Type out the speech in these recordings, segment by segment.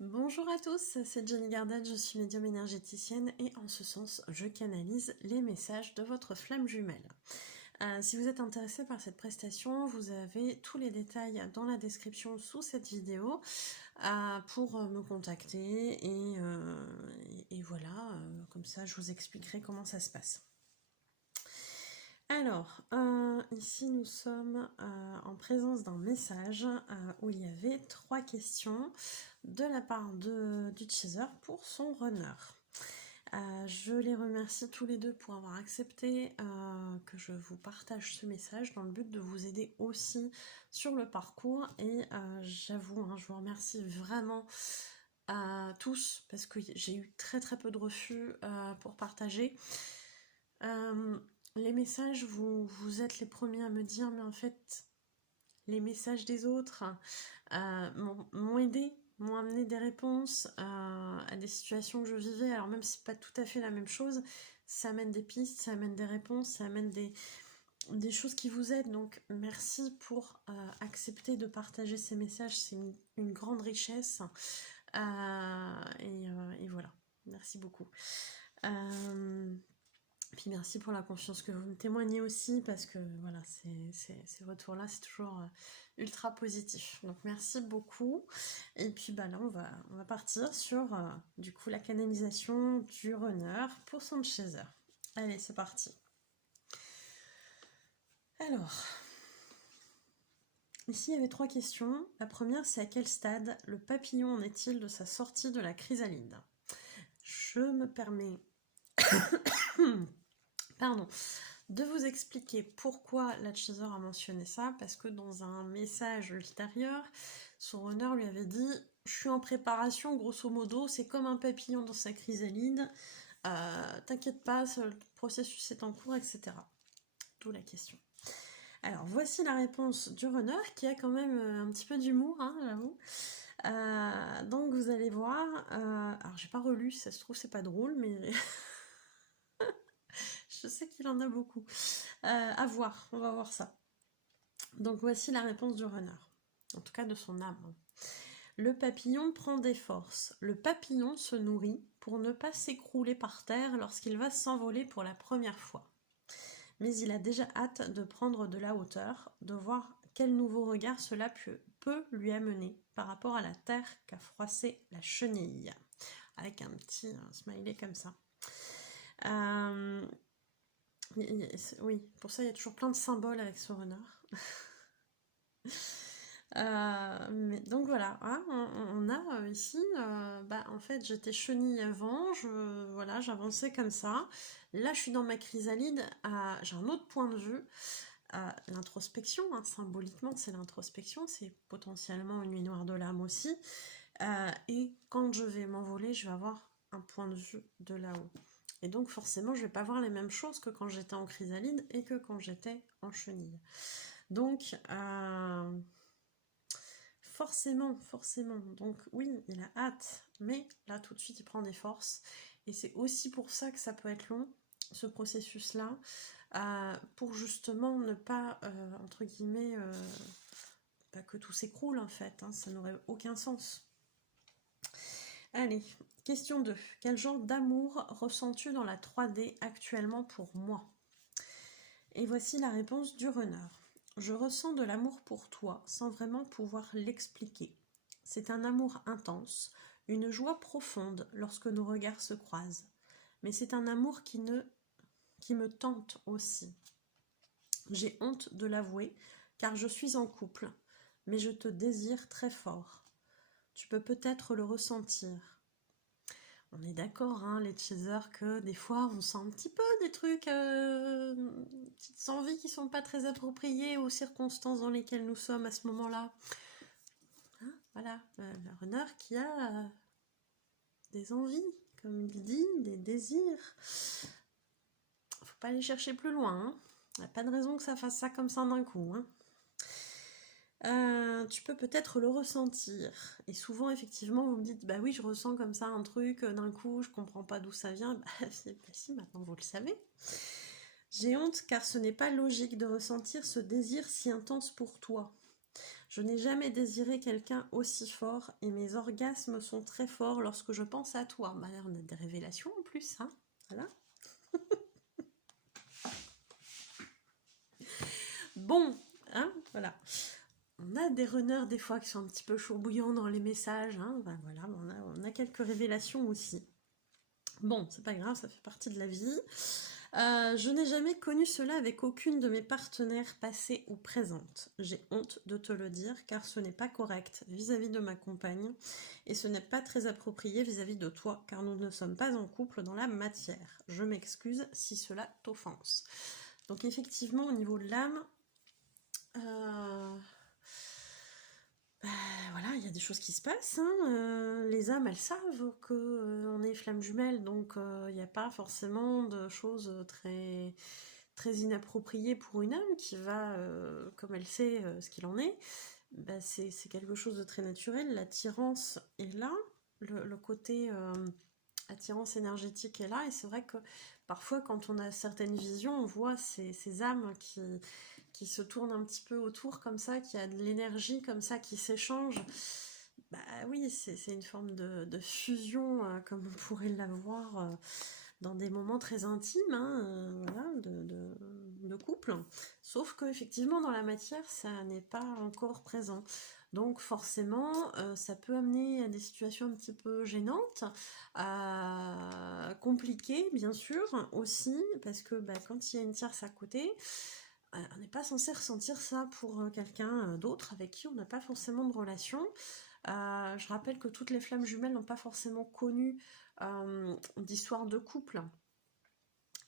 Bonjour à tous, c'est Jenny Gardel, je suis médium énergéticienne et en ce sens, je canalise les messages de votre flamme jumelle. Si vous êtes intéressé par cette prestation, vous avez tous les détails dans la description sous cette vidéo pour me contacter et voilà, comme ça je vous expliquerai comment ça se passe. Alors, ici nous sommes en présence d'un message où il y avait 3 questions de la part du chaser pour son runner. Je les remercie tous les deux pour avoir accepté que je vous partage ce message dans le but de vous aider aussi sur le parcours et j'avoue, hein, je vous remercie vraiment à tous parce que j'ai eu très peu de refus pour partager. Les messages, vous êtes les premiers à me dire, mais en fait, les messages des autres m'ont aidé, m'ont amené des réponses à des situations que je vivais. Alors même si c'est pas tout à fait la même chose, ça amène des pistes, ça amène des réponses, ça amène des choses qui vous aident. Donc merci pour accepter de partager ces messages, c'est une grande richesse. Et voilà, merci beaucoup. Puis merci pour la confiance que vous me témoignez aussi, parce que voilà, ces retours-là, c'est toujours ultra positif. Donc merci beaucoup. Et puis bah là, on va partir sur du coup la canalisation du runner pour son chaser. Allez, c'est parti. Alors, ici il y avait 3 questions. La première, c'est à quel stade le papillon en est-il de sa sortie de la chrysalide? Je me permets... Pardon, de vous expliquer pourquoi la chaser a mentionné ça, parce que dans un message ultérieur, son runner lui avait dit « Je suis en préparation, grosso modo, c'est comme un papillon dans sa chrysalide, t'inquiète pas, le processus est en cours, etc. » D'où la question. Alors, voici la réponse du runner, qui a quand même un petit peu d'humour, hein, j'avoue. Donc, vous allez voir... alors, j'ai pas relu, si ça se trouve, c'est pas drôle, mais... je sais qu'il en a beaucoup. À voir, on va voir ça. Donc voici la réponse du runner, en tout cas de son âme. Le papillon prend des forces. Le papillon se nourrit pour ne pas s'écrouler par terre lorsqu'il va s'envoler pour la première fois. Mais il a déjà hâte de prendre de la hauteur, de voir quel nouveau regard cela peut lui amener par rapport à la terre qu'a froissé la chenille. Avec un petit smiley comme ça. Oui, pour ça il y a toujours plein de symboles avec ce renard. Mais donc voilà, hein, on a ici, en fait j'étais chenille avant, voilà, j'avançais comme ça. Là je suis dans ma chrysalide, j'ai un autre point de vue, l'introspection, hein, symboliquement c'est l'introspection, c'est potentiellement une nuit noire de l'âme aussi. Et quand je vais m'envoler, je vais avoir un point de vue de là-haut. Et donc forcément, je vais pas voir les mêmes choses que quand j'étais en chrysalide et que quand j'étais en chenille. Donc, forcément. Donc oui, il a hâte, mais là tout de suite, il prend des forces. Et c'est aussi pour ça que ça peut être long, ce processus-là, pour justement ne pas, entre guillemets, pas que tout s'écroule en fait, hein, ça n'aurait aucun sens. Allez, question 2. Quel genre d'amour ressens-tu dans la 3D actuellement pour moi? Et voici la réponse du runner. Je ressens de l'amour pour toi sans vraiment pouvoir l'expliquer. C'est un amour intense, une joie profonde lorsque nos regards se croisent. Mais c'est un amour qui me tente aussi. J'ai honte de l'avouer, car je suis en couple, mais je te désire très fort. Tu peux peut-être le ressentir. On est d'accord, hein, les chasers, que des fois on sent un petit peu des trucs, petites envies qui sont pas très appropriées aux circonstances dans lesquelles nous sommes à ce moment-là. Hein, voilà, le runner qui a des envies, comme il dit, des désirs. Faut pas aller chercher plus loin, hein. Il n'y a pas de raison que ça fasse ça comme ça d'un coup, hein. Tu peux peut-être le ressentir. Et souvent, effectivement, vous me dites, bah oui, je ressens comme ça un truc, d'un coup, je comprends pas d'où ça vient. Bah si, maintenant vous le savez. J'ai honte car ce n'est pas logique de ressentir ce désir si intense pour toi. Je n'ai jamais désiré quelqu'un aussi fort et mes orgasmes sont très forts lorsque je pense à toi. Bah là, on a des révélations en plus, hein. Voilà. Bon, hein, voilà. On a des runners des fois qui sont un petit peu chauds bouillants dans les messages, hein. Ben voilà, on a quelques révélations aussi. Bon, c'est pas grave, ça fait partie de la vie. Je n'ai jamais connu cela avec aucune de mes partenaires passés ou présentes. J'ai honte de te le dire car ce n'est pas correct vis-à-vis de ma compagne et ce n'est pas très approprié vis-à-vis de toi car nous ne sommes pas en couple dans la matière. Je m'excuse si cela t'offense. Donc effectivement au niveau de l'âme, bah, voilà, il y a des choses qui se passent, hein. Les âmes, elles savent qu'on est flammes jumelles, donc il n'y a pas forcément de choses très, très inappropriées pour une âme qui va, comme elle sait ce qu'il en est, bah, c'est quelque chose de très naturel. L'attirance est là, le côté attirance énergétique est là, et c'est vrai que parfois quand on a certaines visions, on voit ces âmes qui se tourne un petit peu autour comme ça, qui a de l'énergie comme ça, qui s'échange. Bah oui, c'est une forme de fusion, comme on pourrait l'avoir dans des moments très intimes, hein, voilà, de couple. Sauf que effectivement dans la matière, ça n'est pas encore présent. Donc forcément, ça peut amener à des situations un petit peu gênantes, compliquées bien sûr aussi, parce que bah, quand il y a une tierce à côté, on n'est pas censé ressentir ça pour quelqu'un d'autre avec qui on n'a pas forcément de relation. Je rappelle que toutes les flammes jumelles n'ont pas forcément connu d'histoire de couple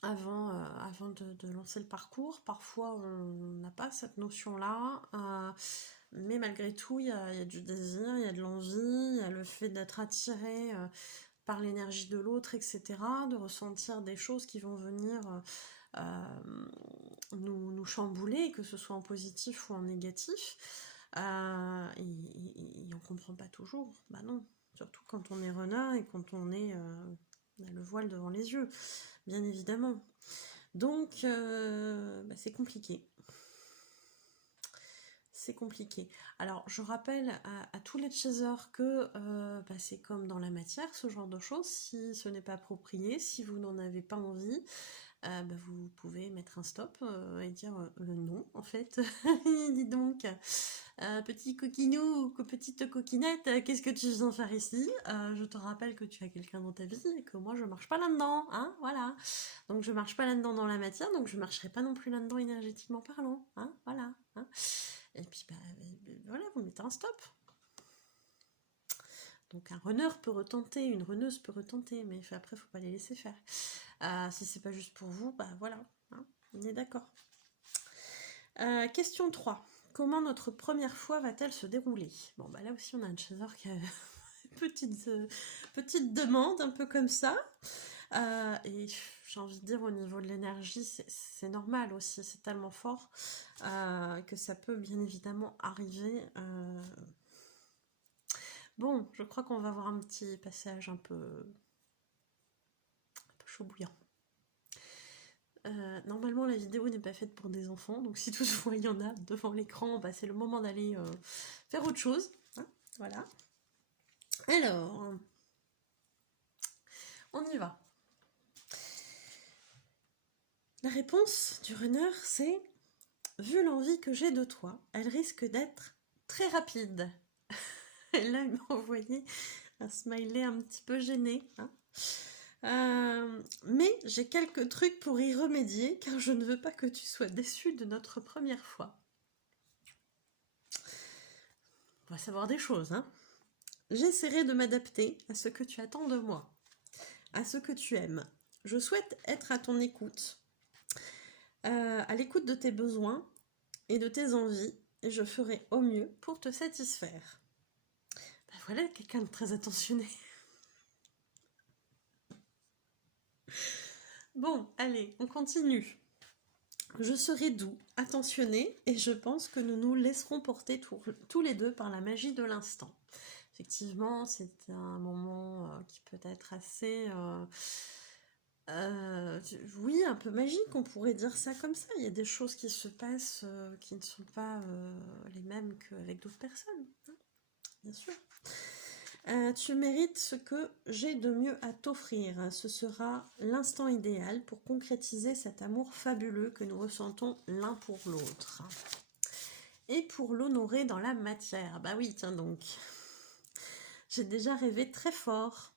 avant de lancer le parcours. Parfois, on n'a pas cette notion-là, mais malgré tout, il y a du désir, il y a de l'envie, il y a le fait d'être attiré par l'énergie de l'autre, etc., de ressentir des choses qui vont venir nous chambouler, que ce soit en positif ou en négatif, et on comprend pas toujours, bah non, surtout quand on est renard et quand on a le voile devant les yeux, bien évidemment. Donc bah, c'est compliqué. C'est compliqué. Alors, je rappelle à tous les chasers que bah, c'est comme dans la matière, ce genre de choses. Si ce n'est pas approprié, si vous n'en avez pas envie, bah, vous pouvez mettre un stop et dire non, en fait. Dis donc, petit coquinou, petite coquinette, qu'est-ce que tu viens faire ici? Je te rappelle que tu as quelqu'un dans ta vie et que moi, je marche pas là-dedans, hein, voilà. Donc, je marche pas là-dedans dans la matière, donc je marcherai pas non plus là-dedans énergétiquement parlant, hein, voilà. Hein. Et puis, bah, voilà, vous mettez un stop. Donc, un runner peut retenter, une runneuse peut retenter, mais après, faut pas les laisser faire. Si c'est pas juste pour vous, bah voilà, hein, on est d'accord. Question 3. Comment notre première fois va-t-elle se dérouler? Bon, bah là aussi, on a un chaser qui a une petite demande, un peu comme ça. Et j'ai envie de dire, au niveau de l'énergie, c'est normal aussi, c'est tellement fort que ça peut bien évidemment arriver. Bon, je crois qu'on va avoir un petit passage un peu chaud bouillant. Normalement, la vidéo n'est pas faite pour des enfants, donc si toutefois il y en a devant l'écran, bah, c'est le moment d'aller faire autre chose. Hein, voilà. Alors, on y va. La réponse du runner, c'est « Vu l'envie que j'ai de toi, elle risque d'être très rapide. » Et là, il m'a envoyé un smiley un petit peu gêné. Hein. Mais j'ai quelques trucs pour y remédier, car je ne veux pas que tu sois déçu de notre première fois. On va savoir des choses, hein. J'essaierai de m'adapter à ce que tu attends de moi, à ce que tu aimes. Je souhaite être à ton écoute, à l'écoute de tes besoins et de tes envies, et je ferai au mieux pour te satisfaire. Ben voilà, quelqu'un de très attentionné. Bon, allez, on continue. Je serai doux, attentionné, et je pense que nous nous laisserons porter tous les deux par la magie de l'instant. Effectivement, c'est un moment qui peut être assez Oui, un peu magique, on pourrait dire ça comme ça. Il y a des choses qui se passent qui ne sont pas les mêmes qu'avec d'autres personnes, hein, bien sûr. Tu mérites ce que j'ai de mieux à t'offrir. Ce sera l'instant idéal pour concrétiser cet amour fabuleux que nous ressentons l'un pour l'autre. Et pour l'honorer dans la matière. Bah oui, tiens donc. J'ai déjà rêvé très fort.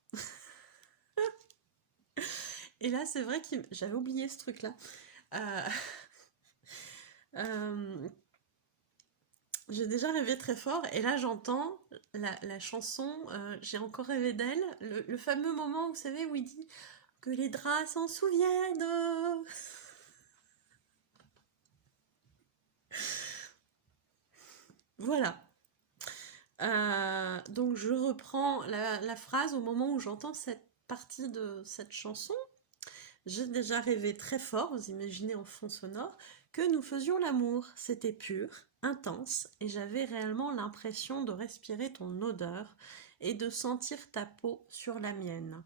Et là, c'est vrai que j'avais oublié ce truc-là. Euh, euh, j'ai déjà rêvé très fort. Et là, j'entends la chanson J'ai encore rêvé d'elle. Le fameux moment, vous savez, où il dit que les draps s'en souviennent. Voilà. Donc je reprends la phrase au moment où j'entends cette partie de cette chanson. J'ai déjà rêvé très fort, vous imaginez en fond sonore, que nous faisions l'amour. C'était pur, intense, et j'avais réellement l'impression de respirer ton odeur et de sentir ta peau sur la mienne.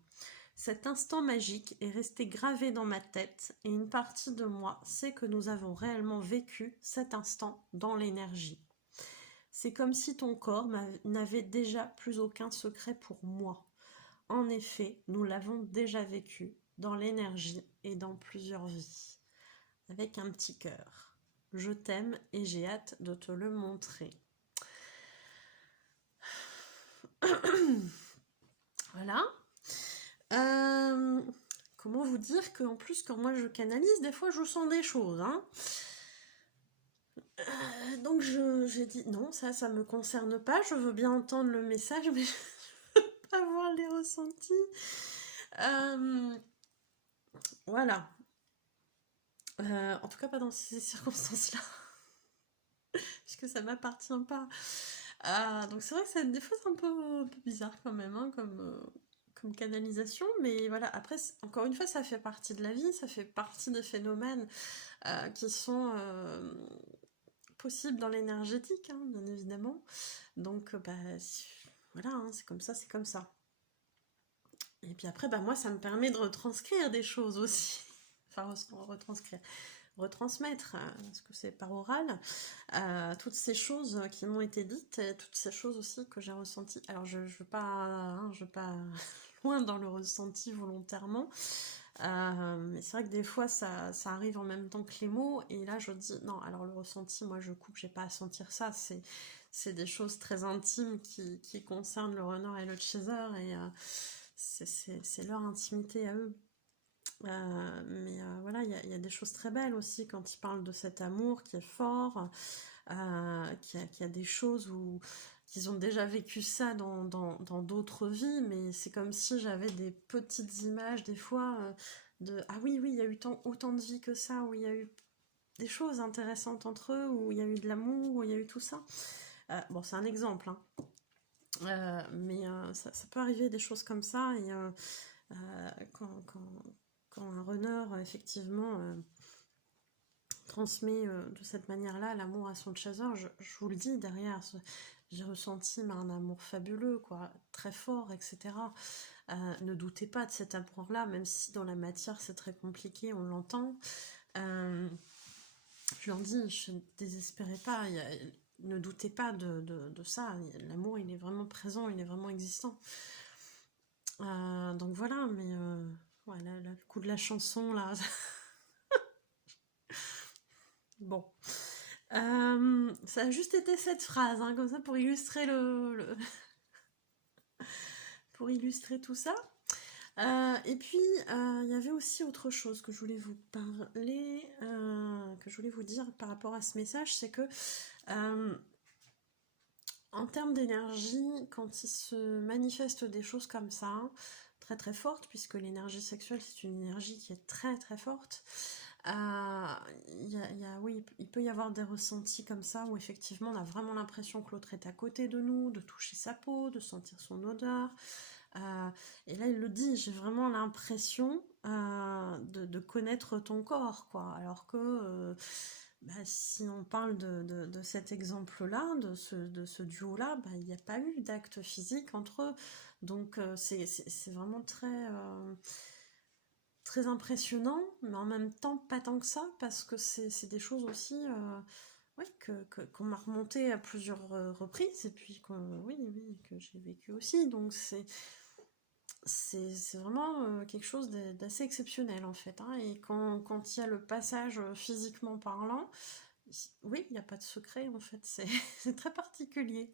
Cet instant magique est resté gravé dans ma tête et une partie de moi sait que nous avons réellement vécu cet instant dans l'énergie. C'est comme si ton corps n'avait déjà plus aucun secret pour moi. En effet, nous l'avons déjà vécu dans l'énergie et dans plusieurs vies. Avec un petit cœur. Je t'aime et j'ai hâte de te le montrer. Voilà. Comment vous dire qu'en plus, quand moi je canalise, des fois je sens des choses. Hein. Donc j'ai dit non, ça me concerne pas. Je veux bien entendre le message, mais je veux pas voir les ressentis. Voilà. En tout cas, pas dans ces circonstances-là. Puisque ça m'appartient pas. Donc c'est vrai que des fois c'est un peu bizarre quand même, hein, comme canalisation. Mais voilà, après, encore une fois, ça fait partie de la vie, ça fait partie des phénomènes qui sont possibles dans l'énergétique, hein, bien évidemment. Donc, voilà, hein, c'est comme ça, c'est comme ça. Et puis après, moi, ça me permet de retranscrire des choses aussi. Enfin, retranscrire. Retransmettre, parce que c'est par oral, toutes ces choses qui m'ont été dites, et toutes ces choses aussi que j'ai ressenties. Alors, je veux pas, hein, je veux pas loin dans le ressenti volontairement, mais c'est vrai que des fois, ça arrive en même temps que les mots, et là, je dis, non, alors le ressenti, moi, je coupe, j'ai pas à sentir ça, c'est des choses très intimes qui concernent le runner et le chaser, et c'est leur intimité à eux. Mais voilà, il y a des choses très belles aussi quand ils parlent de cet amour qui est fort, qu'il y a des choses où qu'ils ont déjà vécu ça dans d'autres vies, mais c'est comme si j'avais des petites images des fois de ah oui, il y a eu autant de vies que ça, où il y a eu des choses intéressantes entre eux, où il y a eu de l'amour, où il y a eu tout ça. Bon, c'est un exemple, hein. Mais ça peut arriver des choses comme ça, et quand un runner, effectivement, transmet de cette manière-là l'amour à son chaser, je vous le dis, derrière, j'ai ressenti un amour fabuleux, quoi, très fort, etc. Ne doutez pas de cet amour-là, même si dans la matière c'est très compliqué, on l'entend. Je leur dis, je ne désespérez pas, ne doutez pas de ça, l'amour il est vraiment présent, il est vraiment existant. Donc voilà, mais ouais, là, le coup de la chanson, là. Bon. Ça a juste été cette phrase, hein, comme ça, pour illustrer pour illustrer tout ça. Et puis, il y avait aussi autre chose que je voulais vous parler, que je voulais vous dire par rapport à ce message, c'est que en termes d'énergie, quand il se manifeste des choses comme ça, très très fortes, puisque l'énergie sexuelle c'est une énergie qui est très très forte, oui, il peut y avoir des ressentis comme ça où effectivement on a vraiment l'impression que l'autre est à côté de nous, de toucher sa peau, de sentir son odeur. Et là il le dit, j'ai vraiment l'impression de connaître ton corps, quoi. Alors que si on parle de cet exemple-là, de ce duo-là, il n'y a pas eu d'acte physique entre eux. Donc c'est vraiment très très impressionnant, mais en même temps pas tant que ça, parce que c'est des choses aussi ouais, qu'on m'a remonté à plusieurs reprises, et puis oui, que j'ai vécu aussi, donc c'est vraiment quelque chose d'assez exceptionnel en fait, hein. Et quand il y a le passage physiquement parlant, oui, il n'y a pas de secret en fait, c'est très particulier.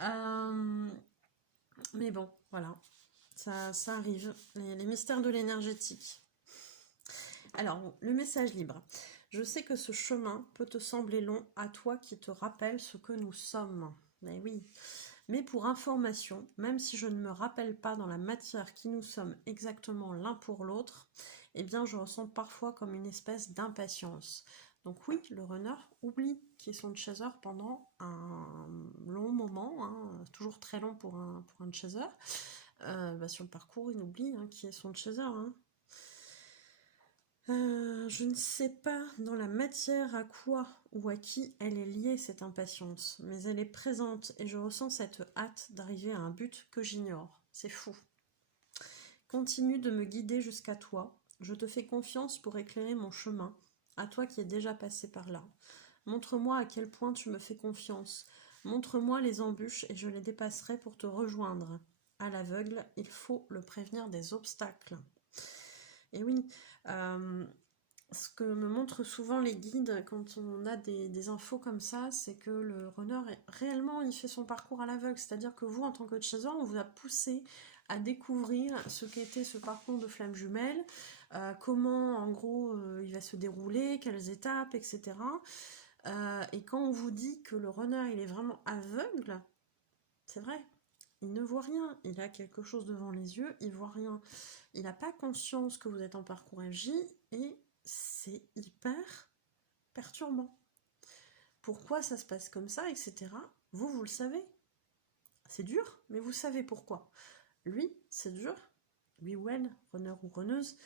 Euh, mais bon, voilà, ça arrive, les mystères de l'énergétique. Alors, le message libre. Je sais que ce chemin peut te sembler long à toi qui te rappelle ce que nous sommes. Mais oui. Mais pour information, même si je ne me rappelle pas dans la matière qui nous sommes exactement l'un pour l'autre, eh bien je ressens parfois comme une espèce d'impatience. Donc oui, le runner oublie qui est son chaser pendant un long moment, hein, toujours très long pour un chaser. Sur le parcours, il oublie qui est son chaser. Hein. Je ne sais pas dans la matière à quoi ou à qui elle est liée cette impatience, mais elle est présente et je ressens cette hâte d'arriver à un but que j'ignore. C'est fou. Continue de me guider jusqu'à toi. Je te fais confiance pour éclairer mon chemin, à toi qui es déjà passé par là. Montre-moi à quel point tu me fais confiance. Montre-moi les embûches et je les dépasserai pour te rejoindre. À l'aveugle, il faut le prévenir des obstacles. Et oui, ce que me montrent souvent les guides quand on a des infos comme ça, c'est que le runner, réellement, il fait son parcours à l'aveugle. C'est-à-dire que vous, en tant que chaser, on vous a poussé à découvrir ce qu'était ce parcours de flamme jumelle, comment, en gros, il va se dérouler, quelles étapes, etc. Et quand on vous dit que le runner, il est vraiment aveugle, c'est vrai. Il ne voit rien, il a quelque chose devant les yeux, il voit rien. Il n'a pas conscience que vous êtes en parcours FJ et c'est hyper perturbant. Pourquoi ça se passe comme ça, etc. Vous le savez. C'est dur, mais vous savez pourquoi. Lui, c'est dur. Lui ou elle, runner ou runneuse,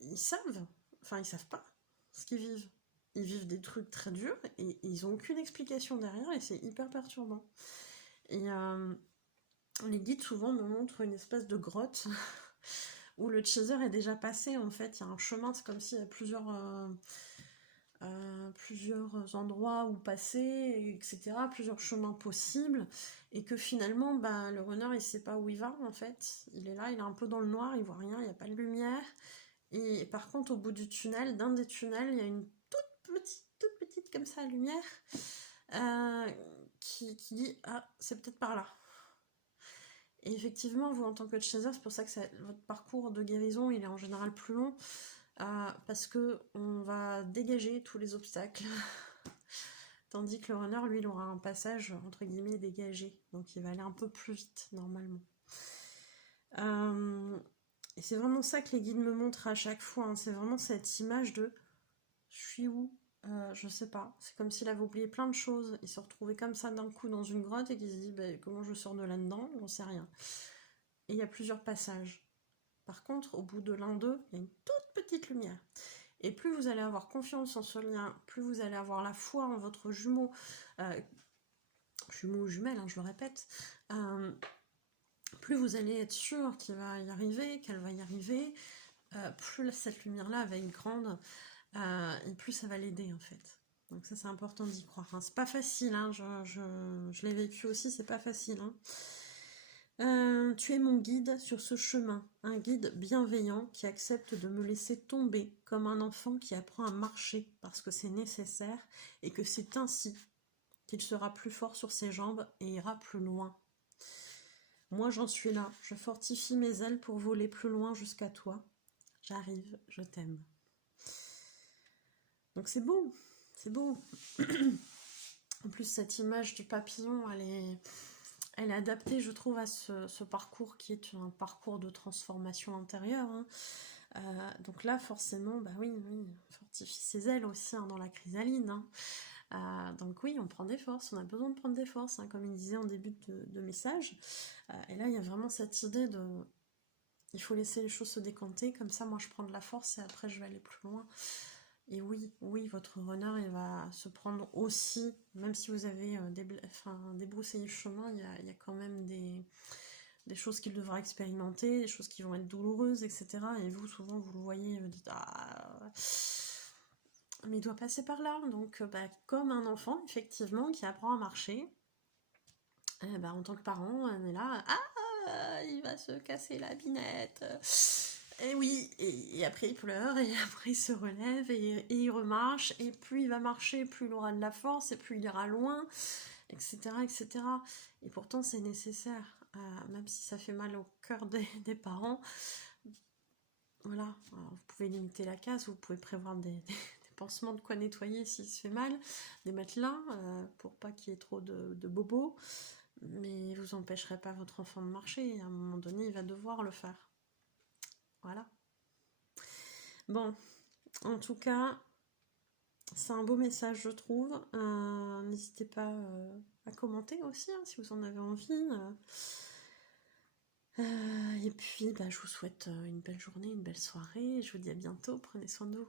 ils savent. Enfin, ils savent pas ce qu'ils vivent. Ils vivent des trucs très durs et ils n'ont aucune explication derrière et c'est hyper perturbant. Et les guides souvent me montrent une espèce de grotte où le chaser est déjà passé. En fait, il y a un chemin, c'est comme s'il y a plusieurs endroits où passer, etc., plusieurs chemins possibles, et que finalement, le runner, il sait pas où il va, en fait. Il est là, il est un peu dans le noir, il voit rien, il n'y a pas de lumière. Et par contre, au bout du tunnel, d'un des tunnels, il y a une toute petite comme ça, lumière, qui dit « Ah, c'est peut-être par là ». Et effectivement, vous, en tant que chaser, c'est pour ça que votre parcours de guérison, il est en général plus long, parce que on va dégager tous les obstacles. Tandis que le runner, lui, il aura un passage, entre guillemets, dégagé. Donc il va aller un peu plus vite, normalement. Et c'est vraiment ça que les guides me montrent à chaque fois. Hein. C'est vraiment cette image de « je suis où ?» Je sais pas. C'est comme s'il avait oublié plein de choses. Il se retrouvait comme ça d'un coup dans une grotte et qu'il se dit comment je sors de là-dedans ? J'en sais rien. Et il y a plusieurs passages. Par contre, au bout de l'un d'eux, il y a une toute petite lumière. Et plus vous allez avoir confiance en ce lien, plus vous allez avoir la foi en votre jumeau, jumeau ou jumelle, hein, je le répète, plus vous allez être sûr qu'il va y arriver, qu'elle va y arriver, plus cette lumière-là va être grande, et plus ça va l'aider en fait. Donc ça c'est important d'y croire. Hein. C'est pas facile, hein, je l'ai vécu aussi, c'est pas facile. Hein. Tu es mon guide sur ce chemin, un guide bienveillant qui accepte de me laisser tomber comme un enfant qui apprend à marcher parce que c'est nécessaire et que c'est ainsi qu'il sera plus fort sur ses jambes et ira plus loin. Moi j'en suis là, je fortifie mes ailes pour voler plus loin jusqu'à toi. J'arrive, je t'aime. Donc c'est beau, c'est beau. En plus cette image du papillon, elle est adaptée, je trouve, à ce parcours qui est un parcours de transformation intérieure. Hein. Donc là, forcément, oui, on fortifie ses ailes aussi dans la chrysaline. Hein. Donc oui, on prend des forces, on a besoin de prendre des forces, hein, comme il disait en début de message. Et là, il y a vraiment cette idée de... Il faut laisser les choses se décanter, comme ça, moi, je prends de la force et après, je vais aller plus loin. Et oui, votre runner, il va se prendre aussi, même si vous avez débroussaillé le chemin, il y a quand même des des choses qu'il devra expérimenter, des choses qui vont être douloureuses, etc. Et vous, souvent, vous le voyez, vous dites, ah, mais il doit passer par là. Donc, comme un enfant, effectivement, qui apprend à marcher, en tant que parent, on est là, ah, il va se casser la binette. Et oui, et après il pleure, et après il se relève, et il remarche, et plus il va marcher, plus il aura de la force, et plus il ira loin, etc. etc. Et pourtant c'est nécessaire, même si ça fait mal au cœur des parents. Voilà, alors, vous pouvez limiter la casse, vous pouvez prévoir des pansements de quoi nettoyer s'il se fait mal, des matelas, pour pas qu'il y ait trop de bobos, mais vous empêcherez pas votre enfant de marcher, à un moment donné il va devoir le faire. Voilà. Bon, en tout cas, c'est un beau message, je trouve. N'hésitez pas à commenter aussi, hein, si vous en avez envie. Et puis, je vous souhaite une belle journée, une belle soirée. Je vous dis à bientôt. Prenez soin de vous.